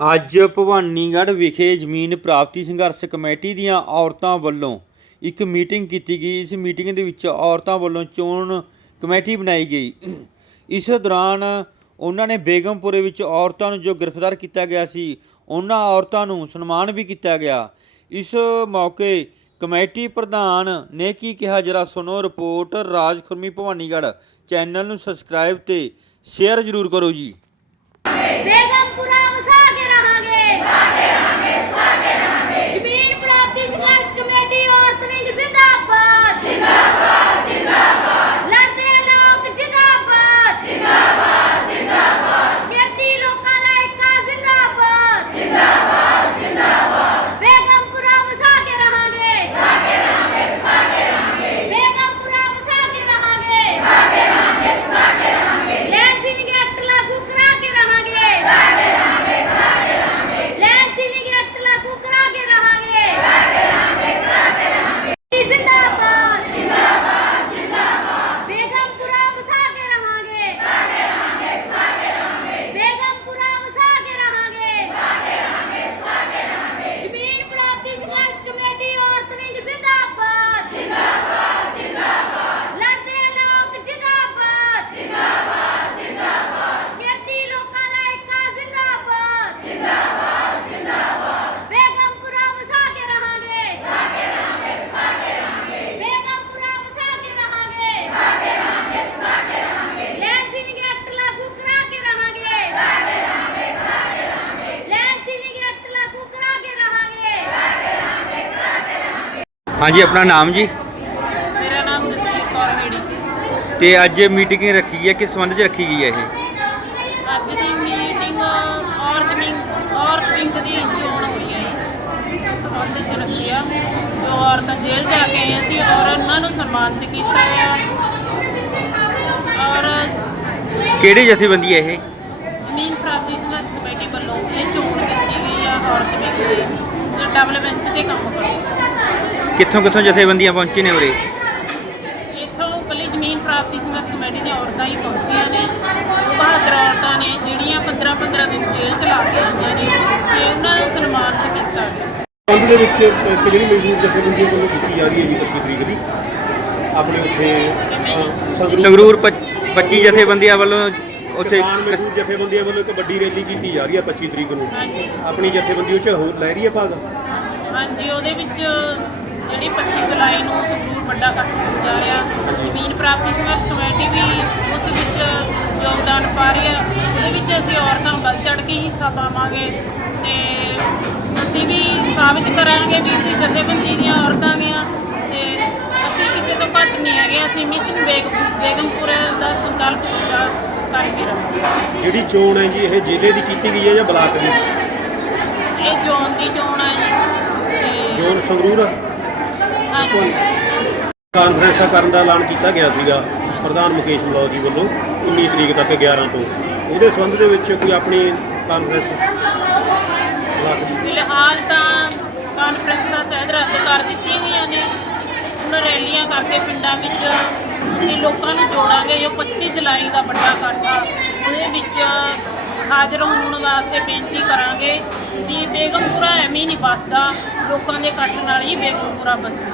ਅੱਜ ਭਵਾਨੀਗੜ੍ਹ ਵਿਖੇ ਜ਼ਮੀਨ ਪ੍ਰਾਪਤੀ ਸੰਘਰਸ਼ ਕਮੇਟੀ ਦੀਆਂ ਔਰਤਾਂ ਵੱਲੋਂ ਇੱਕ ਮੀਟਿੰਗ ਕੀਤੀ ਗਈ। ਇਸ ਮੀਟਿੰਗ ਦੇ ਵਿੱਚ ਔਰਤਾਂ ਵੱਲੋਂ ਚੋਣ ਕਮੇਟੀ ਬਣਾਈ ਗਈ। ਇਸ ਦੌਰਾਨ ਉਹਨਾਂ ਨੇ ਬੇਗਮਪੁਰੇ ਵਿੱਚ ਔਰਤਾਂ ਨੂੰ ਜੋ ਗ੍ਰਿਫਤਾਰ ਕੀਤਾ ਗਿਆ ਸੀ, ਉਹਨਾਂ ਔਰਤਾਂ ਨੂੰ ਸਨਮਾਨ ਵੀ ਕੀਤਾ ਗਿਆ। ਇਸ ਮੌਕੇ ਕਮੇਟੀ ਪ੍ਰਧਾਨ ਨੇ ਕੀ ਕਿਹਾ, ਜਰਾ ਸੁਣੋ ਰਿਪੋਰਟ। ਰਾਜ ਖੁਰਮੀ, ਭਵਾਨੀਗੜ੍ਹ। ਚੈਨਲ ਨੂੰ ਸਬਸਕ੍ਰਾਈਬ ਤੇ ਸ਼ੇਅਰ ਜ਼ਰੂਰ ਕਰੋ ਜੀ। ਬੇਗਮਪੁਰਾ ਰਹਾਂਗੇ ਵਸਾਕੇ ਰਹਾਂਗੇ ਵਸਾਕੇ ਰਹਾਂਗੇ ਜ਼ਮੀਨ ਪ੍ਰਾਪਤੀ ਸੰਘਰਸ਼ ਕਮੇਟੀ ਔਰਤ ਵਿੰਗ ਜ਼ਿੰਦਾਬਾਦ ਜ਼ਿੰਦਾਬਾਦ ਜ਼ਿੰਦਾਬਾਦ ਲੜਦੇ ਲੋਕ ਜ਼ਿੰਦਾਬਾਦ ਜ਼ਿੰਦਾਬਾਦ ਜ਼ਿੰਦਾਬਾਦ ਕਿਰਤੀ ਲੋਕਾਂ ਦਾ ਏਕਾ ਜ਼ਿੰਦਾਬਾਦ ਜ਼ਿੰਦਾਬਾਦ ਜ਼ਿੰਦਾਬਾਦ ਬੇਗਮਪੁਰਾ ਵਸਾ ਕੇ ਰਹਾਂਗੇ ਵਸਾਕੇ ਰਹਾਂਗੇ ਵਸਾਕੇ ਰਹਾਂਗੇ ਬੇਗਮਪੁਰਾ ਵਸਾ ਕੇ ਰਹਾਂਗੇ ਵਸਾਕੇ ਰਹਾਂਗੇ ਵਸਾਕੇ ਰਹਾਂਗੇ ਲੈਂਡ ਸੀਲਿੰਗ ਐਕਟ ਲਾਗੂ ਕਰਾ ਕੇ ਰਹਾਂਗੇ ਕਰਾਗੇ ਰਹਾਂਗੇ ਕਰਾਗੇ ਰਹਾਂਗੇ ਲੈਂਡ ਸੀਲਿੰਗ ਐਕਟ ਲਾਗੂ ਕਰਾ ਕੇ ਰਹਾਂਗੇ ਕਰਾਗੇ ਰਹਾਂਗੇ ਕਰਾਗੇ ਰਹਾਂਗੇ ਜ਼ਿੰਦਾਬਾਦ ਜ਼ਿੰਦਾਬਾਦ ਜ਼ਿੰਦਾਬਾਦ ਬੇਗਮਪੁਰਾ ਵਸਾ ਕੇ ਰਹਾਂਗੇ ਵਸਾ ਕੇ ਰਹਾਂਗੇ ਵਸਾ ਕੇ ਰਹਾਂਗੇ ਬੇਗਮਪੁਰਾ ਵਸਾ ਕੇ ਰਹਾਂਗੇ ਵਸਾ ਕੇ ਰਹਾਂਗੇ ਵਸਾ ਕੇ ਰਹਾਂਗੇ ਜ਼ਮੀਨ ਪ੍ਰਾਪਤੀ ਸੰਘਰਸ਼ ਕਮੇਟੀ ਔਰਤ ਵਿੰਗ ਜ਼ਿੰਦਾਬਾਦ ਜ਼ਿੰਦਾਬਾਦ ਜ਼ਿੰਦਾਬਾਦ ਲੜਦੇ ਲੋਕ ਜ਼ਿੰਦਾਬਾਦ ਜ਼ਿੰਦਾਬਾਦ ਜ਼ਿੰਦਾਬਾਦ ਕਿਰਤੀ ਲੋਕਾਂ ਦਾ ਏਕਾ ਜ਼ਿੰਦਾਬਾਦ ਜ਼ਿੰਦਾਬਾਦ ਜ਼ਿੰਦਾਬਾਦ ਬੇਗਮਪੁਰਾ ਵਸਾ ਕੇ ਰਹਾਂਗੇ ਵਸਾ ਕੇ ਰਹਾਂਗੇ ਵਸਾ ਕੇ ਰਹਾਂਗੇ ਬੇਗਮਪੁਰਾ ਵਸਾ ਕੇ ਰਹਾਂਗੇ ਵਸਾ ਕੇ ਰਹਾਂਗੇ ਵਸਾ ਕੇ ਰਹਾਂਗੇ ਲੈਂਡ ਸੀਲਿੰਗ ਐਕਟ ਲਾਗੂ ਕਰਾ ਕੇ ਰਹਾਂਗੇ ਕਰਾਗੇ ਰਹਾਂਗੇ ਕਰਾਗੇ ਰਹਾਂਗੇ ਲੈਂਡ ਸੀਲਿੰਗ ਐਕਟ ਲਾਗੂ ਕਰਾ ਕੇ ਰਹਾਂਗੇ ਕਰਾਗੇ ਰਹਾਂਗੇ ਕਰਾਗੇ ਰਹਾਂਗੇ ਹਾਂਜੀ ਆਪਣਾ ਨਾਮ ਜੀ? ਮੇਰਾ ਨਾਮ ਜਸਵੀਰ ਕੌਰ ਹੈੜੀ। ਤੇ ਅੱਜ ਮੀਟਿੰਗ ਰੱਖੀ ਹੈ ਕਿਸ ਸੰਬੰਧ 'ਚ ਰੱਖੀ ਗਈ ਹੈ ਇਹ? ਅੱਜ ਦੀ ਮੀਟਿੰਗ ਔਰਤ ਵਿੰਗ ਔਰਤ ਵਿੰਗ ਦੀ ਚੋਣ ਹੋਈ ਹੈ ਜੀ। ਉਸ ਸੰਬੰਧ ਚ ਰੱਖੀ ਆ। ਜੋ ਔਰਤਾਂ ਜੇਲ੍ਹ ਜਾ ਕੇ ਆਈਆਂ ਸੀ ਔਰ ਉਹਨਾਂ ਨੂੰ ਸਨਮਾਨਿਤ ਕੀਤਾ ਆ ਔਰ ਕਿਹੜੀ ਜਥੇਬੰਦੀ ਹੈ ਇਹ? ਜ਼ਮੀਨ ਪ੍ਰਾਪਤੀ ਸੰਘਰਸ਼ ਕਮੇਟੀ ਵੱਲੋਂ ਇਹ ਚੋਣ ਕੀਤੀ ਗਈ ਆ ਔਰਤ ਵਿੰਗ ਦੀ। ਜੋ ਡਬਲ ਬੈਂਚ ਤੇ ਕੰਮ ਕਰੇ। ਕਿੱਥੋਂ ਕਿੱਥੋਂ ਜਥੇਬੰਦੀਆਂ ਪਹੁੰਚੀ ਨੇ ਉਰੇ? ਇੱਥੋਂ ਕੱਲੀ ਜ਼ਮੀਨ ਪ੍ਰਾਪਤੀ ਸੰਘਰਸ਼ ਕਮੇਟੀ ਦੀਆਂ ਔਰਤਾਂ ਹੀ ਪਹੁੰਚੀਆਂ ਨੇ। ਬਹਾਦਰ ਔਰਤਾਂ ਨੇ ਜਿਹੜੀਆਂ 15 15 ਦਿਨ ਜੇਲ੍ਹ ਚ ਲਾ ਕੇ ਆਈਆਂ ਨੇ ਤੇ ਉਹਨਾਂ ਨੂੰ ਸਨਮਾਨਿਤ ਕੀਤਾ ਗਿਆ। ਸੰਬੰਧ ਦੇ ਵਿੱਚ ਜਿਹੜੀ ਮਜ਼ਦੂਰ ਜਥੇਬੰਦੀਆਂ ਵੱਲੋਂ ਕੀਤੀ ਜਾ ਰਹੀ ਹੈ ਜੀ 25 ਤਰੀਕ ਦੀ ਆਪਣੇ ਉੱਥੇ ਸੰਗਰੂਰ ਸੰਗਰੂਰ 25 ਜਥੇਬੰਦੀਆਂ ਵੱਲੋਂ ਉੱਥੇ ਕਿਸਾਨ ਮਜ਼ਦੂਰ ਜਥੇਬੰਦੀਆਂ ਵੱਲੋਂ ਇੱਕ ਵੱਡੀ ਰੈਲੀ ਕੀਤੀ ਜਾ ਰਹੀ ਹੈ 25 ਤਰੀਕ ਨੂੰ। ਆਪਣੀ ਜਥੇਬੰਦੀ ਉਹ ਚ ਹੋਰ ਲੈ ਰਹੀ ਹੈ ਭਾਗ? ਹਾਂਜੀ ਉਹਦੇ ਵਿੱਚ ਜਿਹੜੀ 25 ਜੁਲਾਈ ਨੂੰ ਸੰਗਰੂਰ ਵੱਡਾ ਇਕੱਠ ਹੋਣ ਜਾ ਰਿਹਾ। ਜ਼ਮੀਨ ਪ੍ਰਾਪਤੀ ਸੰਘਰਸ਼ ਕਮੇਟੀ ਵੀ ਉਸ ਵਿੱਚ ਯੋਗਦਾਨ ਪਾ ਰਹੀ ਹੈ। ਉਹਦੇ ਵਿੱਚ ਅਸੀਂ ਔਰਤਾਂ ਵੱਧ ਚੜ ਕੇ ਹਿੱਸਾ ਪਾਵਾਂਗੇ ਤੇ ਅਸੀਂ ਵੀ ਸਾਬਿਤ ਕਰਾਂਗੇ ਵੀ ਅਸੀਂ ਜਥੇਬੰਦੀ ਦੀਆਂ ਔਰਤਾਂ ਗੀਆਂ ਤੇ ਅਸੀਂ ਕਿਸੇ ਤੋਂ ਘੱਟ ਨਹੀਂ ਹੈਗੇ। ਅਸੀਂ ਮਿਸ਼ਨ ਬੇਗ ਬੇਗਮਪੁਰ ਦਾ ਸੰਕਲਪ ਪੂਰਾ ਕਰਕੇ ਰਹਾਂਗੇ ਜਿਹੜੀ ਚੋਣ ਹੈ ਜੀ ਇਹ ਜ਼ਿਲ੍ਹੇ ਦੀ ਕੀਤੀ ਗਈ ਹੈ ਜਾਂ ਬਲਾਕ ਦੀ? ਇਹ ਜ਼ੋਨ ਦੀ ਚੋਣ ਹੈ ਜੀ। ਜੋਨ ਸੰਗਰੂਰ ਕਾਨਫਰੰਸਾਂ ਕਰਨ ਦਾ ਐਲਾਨ ਕੀਤਾ ਗਿਆ ਸੀਗਾ ਪ੍ਰਧਾਨ ਮੁਕੇਸ਼ ਮਲੋ ਜੀ ਵੱਲੋਂ 19 ਤਰੀਕ ਤੱਕ 11 ਤੋਂ। ਉਹਦੇ ਸੰਬੰਧ ਦੇ ਵਿੱਚ ਕੋਈ ਆਪਣੀ ਕਾਨਫਰੰਸ ਫਿਲਹਾਲ ਤਾਂ ਕਾਨਫਰੰਸਾਂ ਸ਼ਾਇਦ ਰੱਦ ਕਰ ਦਿੱਤੀਆਂ ਗਈਆਂ ਨੇ। ਹੁਣ ਰੈਲੀਆਂ ਕਰਕੇ ਪਿੰਡਾਂ ਵਿੱਚ ਅਸੀਂ ਲੋਕਾਂ ਨੂੰ ਜੋੜਾਂਗੇ, ਜੋ 25 ਜੁਲਾਈ ਦਾ ਵੱਡਾ ਇਕੱਠ ਉਹਦੇ ਵਿੱਚ ਹਾਜ਼ਰ ਹੋਣ ਵਾਸਤੇ ਬੇਨਤੀ ਕਰਾਂਗੇ ਵੀ ਬੇਗਮਪੁਰਾ ਐਵੇਂ ਹੀ ਨਹੀਂ ਬਸਦਾ ਲੋਕਾਂ ਦੇ ਇਕੱਠ ਨਾਲ ਹੀ ਬੇਗਮਪੁਰਾ ਬਸੂ